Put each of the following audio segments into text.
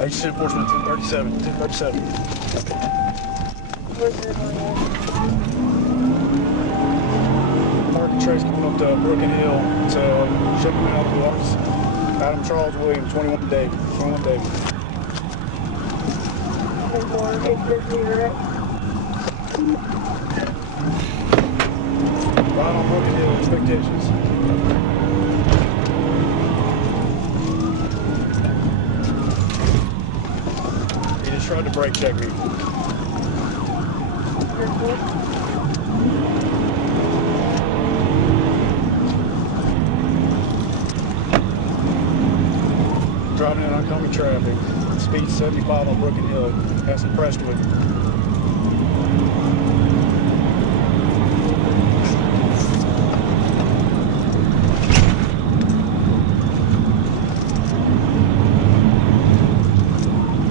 Agency enforcement 1037, 1037. Market trace coming up to Broken Hill to check me out of the office. Adam Charles Williams, 21 David. 21 David. Right on Broken Hill, expectations. He just tried to brake check me. Driving in oncoming traffic. Speed 75 on Broken Hill. Have some Prestwood.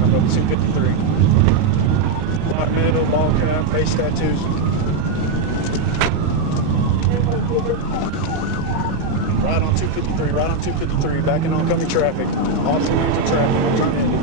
I'm up 253. Black metal, ball cap, face tattoos. Right on 253, right on 253, back in oncoming traffic. Awesome lanes of traffic, I'm trying to end it.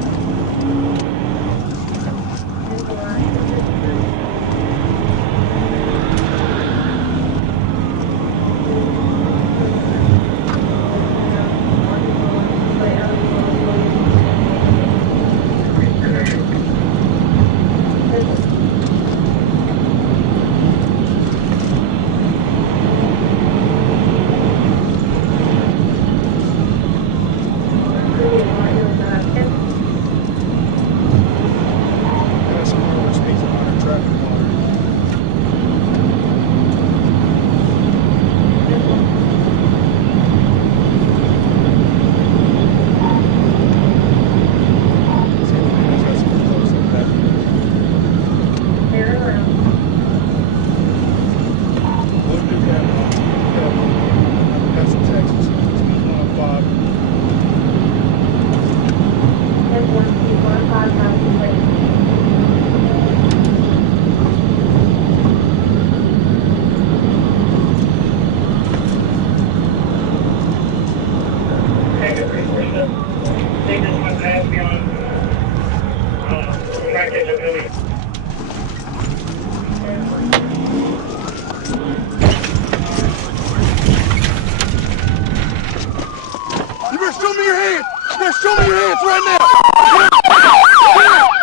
Show me your hands right now!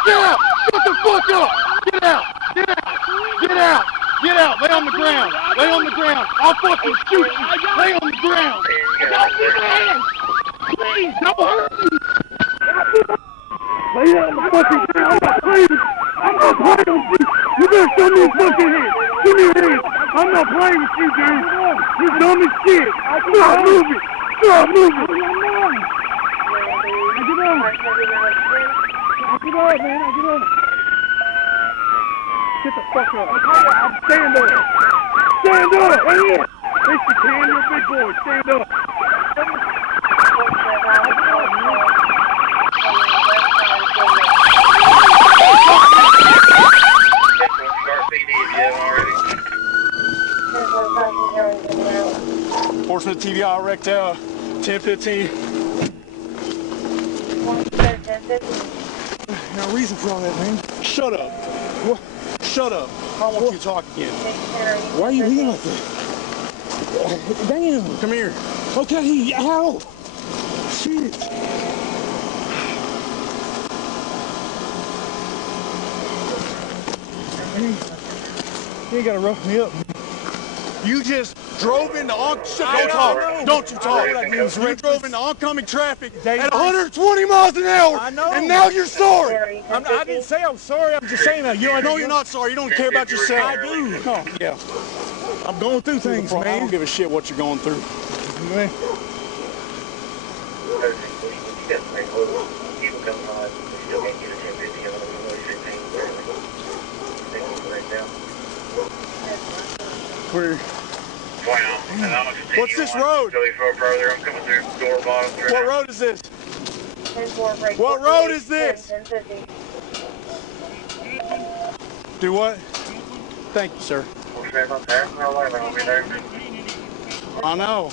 Get out! Get the fuck up! Get out! Get out! Get out! Get out! Lay on the ground! Lay on the ground! I'll fucking shoot you! Lay on the ground! Don't get your hands! Please, don't hurt me! Lay on the fucking ground! I'm not playing! I'm not playing with you! You better show me your fucking hands! Give me your hands! I'm not playing with you, dude! You're dumb as shit! Stop moving! Stop moving! Get on, man. Get on. Get the fuck up. Stand up. Stand up. Right here. Yes, you can. You're a big boy. Stand up. Enforcement TVI wrecked out. 1015. No reason for all that, man. Shut up. What? Shut up. I don't want you to talk again. Why are you leaving like that? Damn. Come here. Okay. Ow. Shit. You ain't gotta rough me up. You just drove into don't talk. Don't you talk. You drove into oncoming traffic at 120 miles an hour. I know. And now you're sorry. I didn't say I'm sorry. I'm just saying that. No, you're not sorry. You don't care about yourself. I do. Oh, yeah. I'm going through things, man. I don't give a shit what you're going through. Man. Where? What's this road? What road is this? What road is this? Do what? Thank you, sir. I know.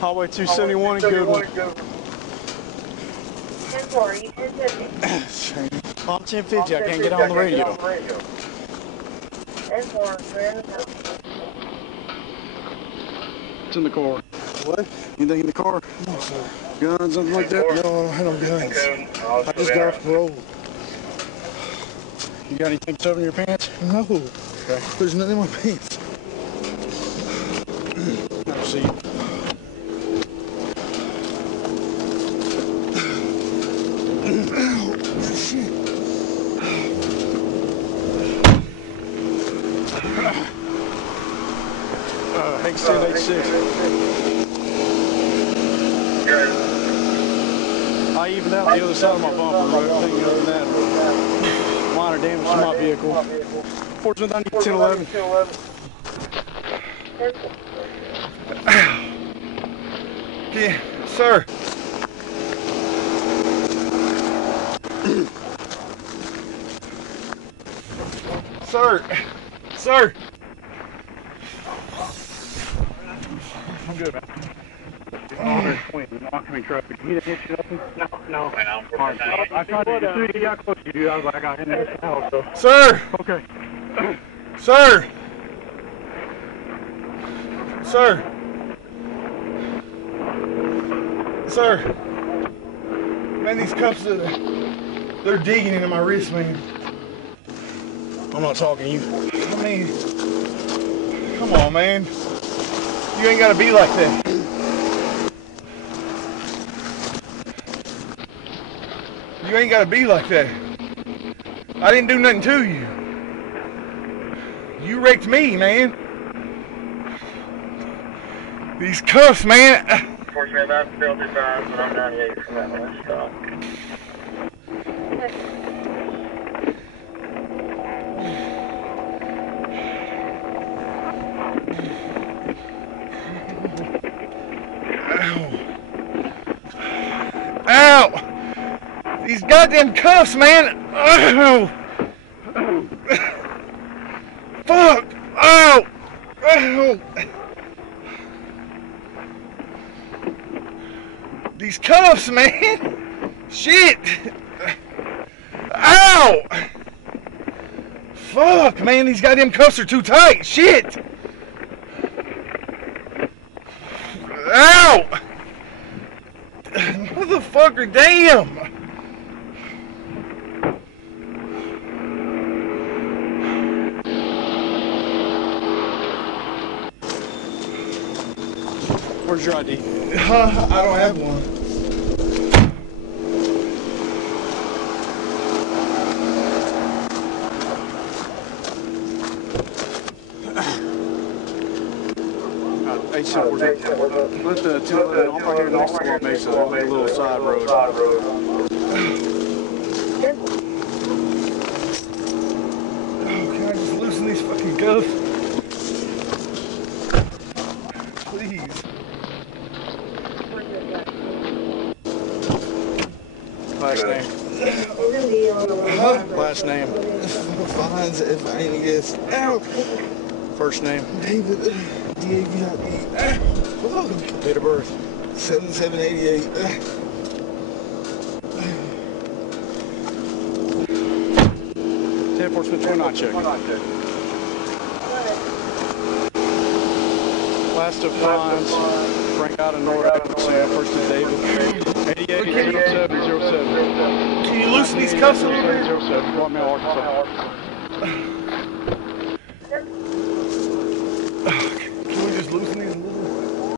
Highway 271 and Goodwin. 10-4, you 1050. I'm 1050, I can't get on the radio. 10-4, friend. What's in the car? What? Anything in the car? No, sir. Guns, something like that? No, I don't have no guns. I just got off the road. You got anything shoved in your pants? No. Okay. There's nothing in my pants. Have a seat. Oh, shit. Hanks 1086. I evened out the other side of my bumper, bro. Everything other than that, minor damage to my vehicle. Fortunately, I need 1011. Yeah, sir. Sir. I'm good, man. 120, oncoming traffic. You didn't hit you nothing? No, man. I tried to get through to you. How close you do? I was like, I got in this now, so. Sir. Okay. Sir. Man, these cuffs, they're digging into my wrist, man. I'm not talking to you. I mean, come on, man. You ain't gotta be like that. You ain't gotta be like that. I didn't do nothing to you. You wrecked me, man. These cuffs, man. Unfortunately, that's still 35, but I'm 98 from that one, so. Ow! These goddamn cuffs, man! Ow! Fuck! Ow! Ow! These cuffs, man! Shit! Ow! Fuck, man, these goddamn cuffs are too tight! Shit! Ow! Motherfucker, damn! Where's your ID? I don't have one. Hey, so let the two, I'm right here next to Long Mesa, on a little side road. Oh, can I just loosen these fucking cuffs? Please. Last name. Last name. Fines if I ain't guess. Ow! First name. David. D-A-V-I-D. Date of birth. 7788. 10 Fort Smith 29 check. Last of fines. Frank out of North Sam. First is David. 880707. Can you loosen these cuffs a little bit? 07. Fort Mill, Arkansas.